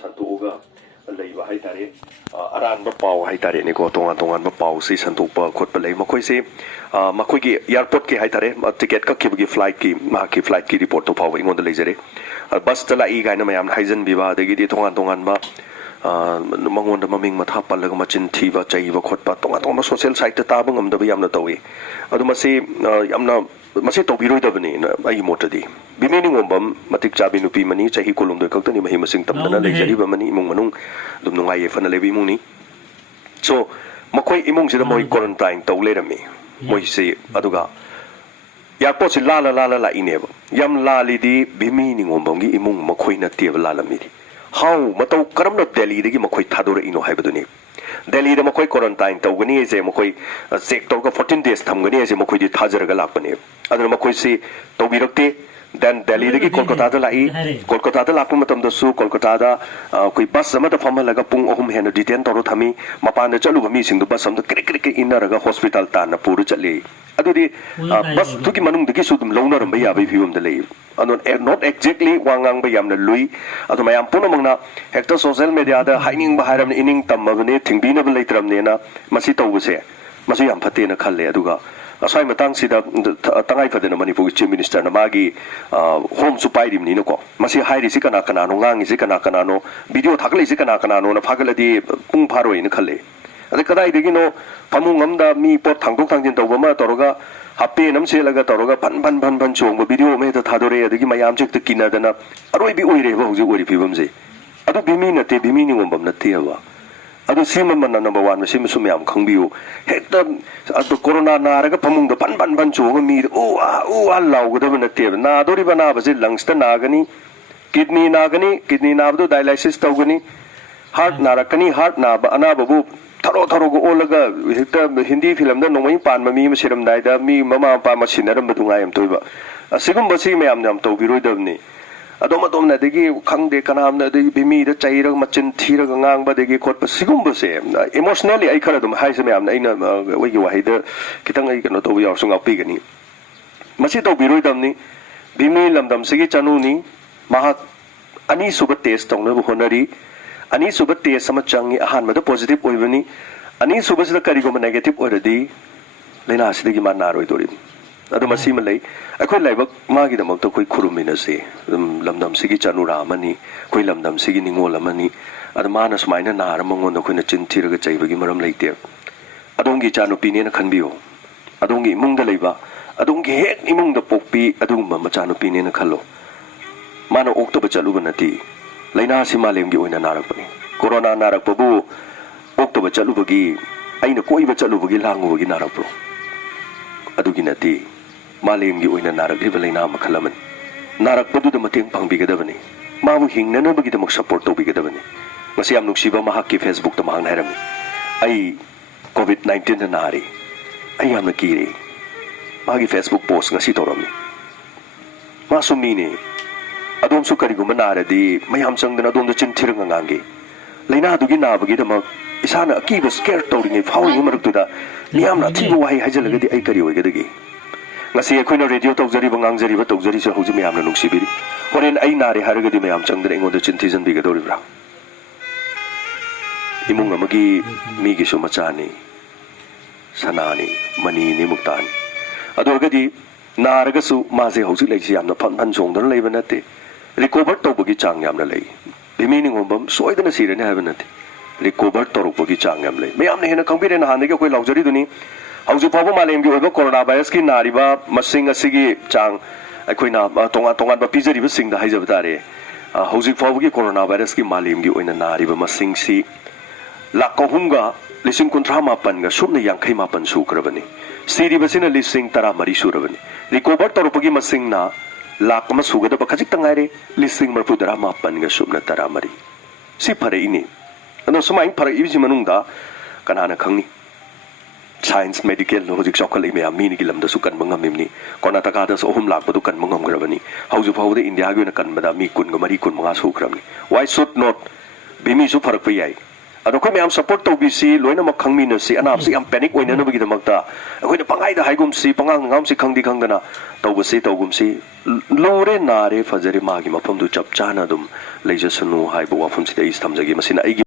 ꯁꯟꯇꯣꯛꯑꯒ ꯂꯩꯕ ꯍꯥꯏꯇꯥꯔꯦ ꯑꯔꯥꯟꯕ ꯄꯥꯎ ꯍꯥꯏꯇꯥꯔꯦ ꯅꯤꯀꯣ ꯇꯣꯉꯥꯟꯕ ꯄꯥꯎꯁꯤ ꯁꯟꯇꯣꯛꯄ ꯈꯣꯠꯄ ꯂꯩ ꯃꯈꯣꯏꯁꯤ ꯃꯈꯣꯏꯒꯤ ꯏꯌꯥꯔꯄꯣꯔꯠꯀꯤ ꯍꯥꯏꯇꯥꯔꯦ ꯇꯤꯀꯦꯠ ꯀꯛꯈꯤꯕꯒꯤ ꯃꯍꯥꯛꯀꯤ ꯐ꯭ꯂꯥꯏꯠꯀꯤ ꯔꯤꯄꯣꯔꯠꯇꯣ ꯐꯥꯎꯕ ꯑꯩꯉꯣꯟꯗ ꯂꯩꯖꯔꯦ ꯕꯁꯇ ꯂꯥꯛꯏ ꯀꯥꯏꯅ ꯃꯌꯥꯝꯅ ꯍꯥꯏꯖꯟꯕꯤꯕ ꯑꯗꯒꯤꯗꯤ ꯇꯣꯉꯥꯟꯕ ꯃꯉꯣꯟꯗ ꯃꯃꯤꯡ ꯃꯊꯥ ꯄꯜꯂꯒ ꯃꯆꯤꯟ ꯊꯤꯕ ꯆꯩꯕ ꯈꯣꯠꯄ ꯇꯣꯉꯥꯟꯕ ꯁꯣꯁꯤꯌꯦꯜ ꯁꯥꯏꯠꯇ ꯇꯥꯕ ꯉꯝꯗꯕ ꯌꯥꯝꯅ ꯇꯧꯏ ꯑꯗꯨ ꯃꯁꯤ ꯇꯧꯕꯤꯔꯣꯏꯗꯕꯅꯤ ꯑꯩꯒꯤ ꯃꯣꯠꯇꯗꯤ ꯕꯤꯃꯤ ꯅꯤꯉꯣꯝꯕꯝ ꯃꯇꯤꯛ ꯆꯥꯕꯤ ꯅꯨꯄꯤꯃꯅꯤ ꯆꯍꯤ 19 ꯈꯛꯇꯅꯤ ꯃꯍꯩ ꯃꯁꯤꯡ ꯇꯝꯗꯅ ꯂꯩꯖꯔꯤꯕꯃꯅꯤ ꯏꯃꯨꯡ ꯃꯅꯨꯡ ꯑꯗꯨꯝ ꯅꯨꯡꯉꯥꯏ ꯌꯥꯏꯐꯅ ꯂꯩꯕ ꯏꯃꯨꯡꯅꯤ ꯁꯣ ꯃꯈꯣꯏ ꯏꯃꯨꯡꯁꯤꯗ ꯃꯣꯏ ꯀ꯭ꯋꯥꯔꯟꯇꯥꯏꯟ ꯇꯧ ꯂꯩꯔꯝꯃꯤ ꯃꯣꯏꯁꯤ ꯑꯗꯨꯒ ꯏꯌꯥꯔꯄꯣꯔꯠꯁꯤ ꯂꯥꯜꯂ ꯂꯥꯛꯏꯅꯦꯕ ꯌꯥꯝ ꯂꯥꯜꯂꯤꯗꯤ ꯕꯤꯃꯤ ꯅꯤꯉꯣꯝꯕꯝꯒꯤ ꯏꯃꯨꯡ ꯃꯈꯣꯏ ꯅꯠꯇꯦꯕ ꯂꯥꯜꯂꯝꯃꯤꯗꯤ ꯍꯥꯎ ꯃꯇꯧ ꯀꯔꯝꯅ ꯗꯦꯜꯂꯤꯗꯒꯤ ꯃꯈꯣꯏ ꯊꯥꯗꯣꯔꯛꯏꯅꯣ ꯍꯥꯏꯕꯗꯨꯅꯤ ꯗꯦꯜꯂꯤꯗ ꯃꯈꯣꯏ ꯀ꯭ꯋꯥꯔꯟꯇꯥꯏꯟ ꯇꯧꯒꯅꯤ ꯍꯥꯏꯁꯦ ꯃꯈꯣꯏ ꯆꯦꯛ ꯇꯧꯔꯒ 14 days ꯊꯝꯒꯅꯤ ꯍꯥꯏꯁꯦ ꯃꯈꯣꯏꯗꯤ ꯊꯥꯖꯔꯒ ꯂꯥꯛꯄꯅꯦ ꯑꯗꯨꯅ ꯃꯈꯣꯏꯁꯤ ꯇꯧꯕꯤꯔꯛꯇꯦ ꯗꯦꯟ ꯗꯦꯜꯂꯤꯗꯒꯤ ꯀꯣꯜꯀꯇꯥꯗ ꯂꯥꯛꯏ ꯀꯣꯜꯀꯇꯥꯗ ꯂꯥꯛꯄ ꯃꯇꯝꯗꯁꯨ ꯀꯣꯜꯀꯇꯥꯗ ꯑꯩꯈꯣꯏ ꯕꯁ ꯑꯃꯗ ꯐꯝꯍꯜꯂꯒ ꯄꯨꯡ 3 ꯍꯦꯟꯅ ꯗꯤꯇꯦꯟ ꯇꯧꯔ ꯊꯝꯃꯤ ꯃꯄꯥꯟꯗ ꯆꯠꯂꯨꯕ ꯃꯤꯁꯤꯡꯗꯨ ꯕꯁ ꯑꯃꯗ ꯀ꯭रिꯛ ꯏꯟꯅꯔꯒ ꯍꯣꯁꯄꯤꯇꯥꯜ ꯇꯥꯟꯅ ꯄꯨꯔ ꯆꯠꯂꯤ ꯑꯗꯨꯗꯤ ꯕꯁꯇꯨꯒꯤ ꯃꯅꯨꯡꯗꯒꯤꯁꯨ ꯑꯗꯨꯝ ꯂꯧꯅꯔꯝꯕ ꯌꯥꯕꯒꯤ ꯐꯤꯕꯝꯗ ꯂꯩ ꯑꯗꯨꯅ ꯅꯣꯠ ꯑꯦꯛꯖꯦꯛꯂꯤ ꯋꯥ ꯉꯥꯡꯕ ꯌꯥꯝꯅ ꯂꯨꯏ ꯑꯗꯨ ꯃꯌꯥꯝ ꯄꯨꯝꯅꯃꯛꯅ ꯍꯦꯛꯇ ꯁꯣꯁꯤꯌꯦꯜ ꯃꯦꯗꯤꯌꯥꯗ ꯍꯥꯏꯅꯤꯡꯕ ꯍꯥꯏꯔꯕꯅꯤ ꯏꯅꯤꯡ ꯇꯝꯃꯕꯅꯤ ꯊꯤꯡꯕꯤꯅꯕ ꯂꯩꯇ꯭ꯔꯕꯅꯦꯅ ꯃꯁꯤ ꯇꯧꯕꯁꯦ ꯃꯁꯤ ꯌꯥꯝ ꯐꯠꯇꯦꯅ ꯈꯜꯂꯦ ꯑꯗꯨꯒ ꯑꯁ꯭ꯋꯥꯏ ꯃꯇꯥꯡꯁꯤꯗ ꯇꯉꯥꯏ ꯐꯗꯅ ꯃꯅꯤꯄꯨꯔꯒꯤ ꯆꯤꯐ ꯃꯤꯅꯤꯁꯇꯔꯅ ꯃꯥꯒꯤ ꯍꯣꯝꯁꯨ ꯄꯥꯏꯔꯤꯕꯅꯤꯅꯀꯣ ꯃꯁꯤ ꯍꯥꯏꯔꯤꯁꯤ ꯀꯅꯥꯅꯣ ꯉꯥꯡꯉꯤꯁꯤ ꯀꯅꯥꯅꯣ ꯚꯤꯗꯤꯑꯣ ꯊꯥꯒꯠꯂꯤꯁꯤ ꯀꯅꯥꯅꯣꯅ ꯐꯥꯒꯠꯂꯗꯤ ꯄꯨꯡ ꯐꯥꯔꯣꯏꯅ ꯈꯜꯂꯦ ꯑꯗꯩ ꯀꯗꯥꯏꯗꯒꯤꯅꯣ ꯐꯃꯨꯡ ꯑꯃꯗ ꯃꯤ ꯄꯣꯠ ꯊꯥꯡꯗꯣꯛ ꯊꯥꯡꯖꯤꯟ ꯇꯧꯕ ꯑꯃ ꯇꯧꯔꯒ ꯍꯥꯞꯄꯦꯟ ꯑꯃ ꯁꯦꯠꯂꯒ ꯇꯧꯔꯒ ꯐꯟ ꯆꯣꯡꯕ ꯚꯤꯗꯤꯑꯣ ꯑꯃ ꯍꯦꯛꯇ ꯊꯥꯗꯣꯔꯛꯑꯦ ꯑꯗꯒꯤ ꯃꯌꯥꯝꯁꯦ ꯍꯦꯛꯇ ꯀꯤꯅꯗꯅ ꯑꯔꯣꯏꯕꯤ ꯑꯣꯏꯔꯦꯕ ꯍꯧꯖꯤꯛ ꯑꯣꯏꯔꯤ ꯐꯤꯕꯝꯁꯦ ꯑꯗꯨ ꯕꯤꯃꯤ ꯅꯠꯇꯦ ꯕꯤꯃꯤ ꯅꯤꯉꯣꯝꯕꯝ ꯅꯠꯇꯦꯕ ꯑꯗꯨ ꯁꯤꯃ ꯅꯝꯕꯔ 1 ꯃꯁꯤꯃꯁꯨ ꯃꯌꯥꯝ ꯈꯪꯕꯤꯌꯨ ꯍꯦꯛꯇ ꯀꯣꯔꯣꯅꯥ ꯅꯥꯔꯒ ꯐꯃꯨꯡꯗ ꯐꯟ ꯆꯣꯡꯉꯒ ꯃꯤꯗ ꯎ ꯑꯥ ꯂꯥꯎꯒꯗꯕ ꯅꯠꯇꯦꯕ ꯅꯥꯗꯣꯔꯤꯕ ꯑꯅꯥꯕꯁꯦ ꯂꯪꯁꯇ ꯅꯥꯒꯅꯤ ꯀꯤꯗꯅꯤ ꯅꯥꯕꯗꯨ ꯗꯥꯏꯂꯥꯏꯁꯤꯁ ꯇꯧꯒꯅꯤ ꯍꯥꯔꯠ ꯅꯥꯔꯛꯀꯅꯤ ꯍꯥꯔꯠ ꯅꯥꯕ ꯑꯅꯥꯕꯕꯨ ꯊꯔꯣꯒ ꯑꯣꯜꯂꯒ ꯍꯦꯛꯇ ꯍꯤꯟꯗꯤ ꯐꯤꯂꯝꯗ ꯅꯣꯡꯃꯩ ꯄꯥꯟꯕ ꯃꯤ ꯑꯃ ꯁꯤꯔꯝꯗꯥꯏꯗ ꯃꯤ ꯃꯃꯥ ꯃꯄꯥ ꯑꯃ ꯁꯤꯟꯅꯔꯝꯕꯗꯨ ꯌꯥꯝ ꯇꯣꯏꯕ ꯑꯁꯤꯒꯨꯝꯕꯁꯤ ꯃꯌꯥꯝ ꯇꯧꯕꯤꯔꯣꯏꯗꯕꯅꯤ ꯑꯗꯣꯝꯅ ꯑꯗꯒꯤ ꯈꯪꯗꯦ ꯀꯅꯥꯝꯅ ꯑꯗꯒꯤ ꯕꯤꯃꯤꯗ ꯆꯩꯔꯒ ꯃꯆꯤꯟ ꯊꯤꯔꯒ ꯉꯥꯡꯕ ꯑꯗꯒꯤ ꯈꯣꯠꯄ ꯁꯤꯒꯨꯝꯕꯁꯦ ꯏꯃꯣꯁꯅꯦꯜꯂꯤ ꯑꯩ ꯈꯔ ꯑꯗꯨꯝ ꯍꯥꯏꯁꯦ ꯃꯌꯥꯝꯅ ꯑꯩꯅ ꯑꯩꯈꯣꯏꯒꯤ ꯋꯥꯍꯩꯗ ꯈꯤꯇꯪ ꯑꯩ ꯀꯩꯅꯣ ꯇꯧꯕ ꯌꯥꯎꯔꯁꯨ ꯉꯥꯛꯄꯤꯒꯅꯤ ꯃꯁꯤ ꯇꯧꯕꯤꯔꯣꯏꯗꯕꯅꯤ ꯕꯤꯃꯤ ꯂꯝꯗꯝꯁꯤꯒꯤ ꯆꯅꯨꯅꯤ ꯃꯍꯥꯛ ꯑꯅꯤꯁꯨꯕ ꯇꯦꯁ ꯇꯧꯅꯕ ꯍꯣꯠꯅꯔꯤ ꯑꯅꯤꯁꯨꯕ ꯇꯦꯁ ꯑꯃ ꯆꯪꯉꯤ ꯑꯍꯥꯟꯕꯗ ꯄꯣꯖꯤꯇꯤꯚ ꯑꯣꯏꯕꯅꯤ ꯑꯅꯤꯁꯨꯕꯁꯤꯗ ꯀꯔꯤꯒꯨꯝꯕ ꯅꯦꯒꯦꯇꯤꯚ ꯑꯣꯏꯔꯗꯤ ꯂꯩꯅꯥꯁꯤꯗꯒꯤ ꯃꯥ ꯅꯥꯔꯣꯏꯗꯣꯔꯤꯕꯅꯤ ꯑꯗꯨ ꯃꯁꯤꯃ ꯂꯩ ꯑꯩꯈꯣꯏ ꯂꯥꯏꯕꯛ ꯃꯥꯒꯤꯗꯃꯛꯇ ꯑꯩꯈꯣꯏ ꯈꯨꯔꯨꯝꯃꯤꯟꯅꯁꯤ ꯑꯗꯨꯝ ꯂꯝꯗꯝꯁꯤꯒꯤ ꯆꯅꯨꯔꯥ ꯑꯃꯅꯤ ꯑꯩꯈꯣꯏ ꯂꯝꯗꯝꯁꯤꯒꯤ ꯅꯤꯡꯉꯣꯜ ꯑꯃꯅꯤ ꯑꯗ ꯃꯥꯅ ꯁꯨꯃꯥꯏꯅ ꯅꯥꯔ ꯃꯉꯣꯟꯗ ꯑꯩꯈꯣꯏꯅ ꯆꯤꯟ ꯊꯤꯔꯒ ꯆꯩꯕꯒꯤ ꯃꯔꯝ ꯂꯩꯇꯦ ꯑꯗꯣꯝꯒꯤ ꯏꯆꯥꯅꯨꯄꯤꯅꯦꯅ ꯈꯟꯕꯤꯌꯨ ꯑꯗꯣꯝꯒꯤ ꯏꯃꯨꯡꯗ ꯂꯩꯕ ꯑꯗꯣꯝꯒꯤ ꯍꯦꯛ ꯏꯃꯨꯡꯗ ꯄꯣꯛꯄꯤ ꯑꯗꯨꯒꯨꯝꯕ ꯃꯆꯥꯅꯨꯄꯤꯅꯦꯅ ꯈꯜꯂꯣ ꯃꯥꯅ ꯑꯣꯛꯇꯕ ꯆꯠꯂꯨꯕ ꯅꯠꯇꯦ ꯂꯩꯅꯥꯁꯤ ꯃꯥꯂꯦꯝꯒꯤ ꯑꯣꯏꯅ नारꯛꯄꯅꯤ कोरोना नारक्पबु ओक्तबा चलुबगी अइना कोइबा चलुबगी लांगुबगी नारक्प्रो अदुगी नति मालेमगी ओइना नारक्लिबा लैना मखल अमनि नारक्पदुदा मतेंग पांगबिगदबनि माबु हिंगननबगीदमक सपोर्ट तौबिगदबनि मसि याम नुक्सिबा महाकि फेसबुक ता महांग हायरमि अइ कोविड-19 ना नारी अइ यामना कीरे मागी फेसबुक पोस्ट ngasi तौरमि मासु मीने अदोमसु करिगुम नारदी मयाम चंगदना अदोमदा चिंथिरंग ngangi लैना दुगी नाबगीदमक इसाना अकीबा स्केयर तौरिङै फाउरिङै मरक्तुदा मियामना थिबा वाहै हाइजलगदि अइ करि ओइगदगी ngasi अखोइना रेडियो तौजरिबा ngangjरिबा तौजरिसे हौजि मियामना नुक्सिबिरि होरेन अइ नारे हारगदि मियाम चंगदना एंगोंदा चिंथिजनबिगदौरिब्रा इमुंग अमगी मीगिसु मचानी सनानी मनीनी मुक्तानी अदोरगदि नारगसु माजे हौजि लैसि यामना फन जोंदना लैबा नते रिकवर तौबगी चांग यामना लै बिमी निंगोंबम सोइदना सिरने हाबा नते रिकवर तौरपगी चांग याम लै मयामना हेना खंबिरे नहानदगी अखोइ लाउजरिदुनी हौजि फावबा मालेमगी ओइबा कोरोना वायरस की नारिबा मसिंग असिगी चांग अखोइना तोंगान पिजरिबा सिंगदा हाइजबा तारे हौजि फावबगी कोरोना वायरस की मालेमगी ओइना नारिबा मसिंगसी लाख अहुमगा लिसिंग 38 सुबना 58 सुक्रबनी सिरिबसिना लिसिंग 13 सुरबनी रिकवर तौरपगी मसिंगना लाख अमा सुगदबा खजिक तंगाइरे लिसिंग 38 सुबना 13 सि फरे इनी अनो समाइन फरे इबिजि मनुंगदा कनाना खंगनी साइंस मेडिकल होजिक चौखलै मया मीनिगी लमदसु कनबा ngamiमनी कर्नाटकादसु अहुम लाखबदु कनबा ngamgrabani हौजु फावदे इंडिया गी कनबदा मी 19 25 सुख्रबनी व्हाई शुड नॉट बिमी सु फरक याई ꯑꯗꯣ ꯑꯩꯈꯣꯏ ꯃꯌꯥꯝ ꯁꯞꯄꯣꯔꯠ ꯇꯧꯕꯤꯁꯤ ꯂꯣꯏꯅꯃꯛ ꯈꯪꯃꯤꯟꯅꯁꯤ ꯑꯅꯥꯕꯁꯤ ꯌꯥꯝ ꯄꯦꯅꯤꯛ ꯑꯣꯏꯅꯅꯕꯒꯤꯗꯃꯛꯇ ꯑꯩꯈꯣꯏꯅ ꯄꯪꯍꯥꯏꯗ ꯍꯥꯏꯒꯨꯝꯁꯤ ꯄꯉꯥꯡ ꯉꯥꯡꯁꯤ ꯈꯪꯗꯤ ꯈꯪꯗꯅ ꯇꯧꯒꯨꯝꯁꯤ ꯂꯨꯔꯦ ꯅꯥꯔꯦ ꯐꯖꯔꯦ ꯃꯥꯒꯤ ꯃꯐꯝꯗꯨ ꯆꯞ ꯆꯥꯅ ꯑꯗꯨꯝ ꯂꯩꯖꯁꯅꯨ ꯍꯥꯏꯕ ꯋꯥꯐꯝꯁꯤꯗ ꯑꯩ ꯊꯝꯖꯒꯦ ꯃꯁꯤꯅ ꯑꯩꯒꯤ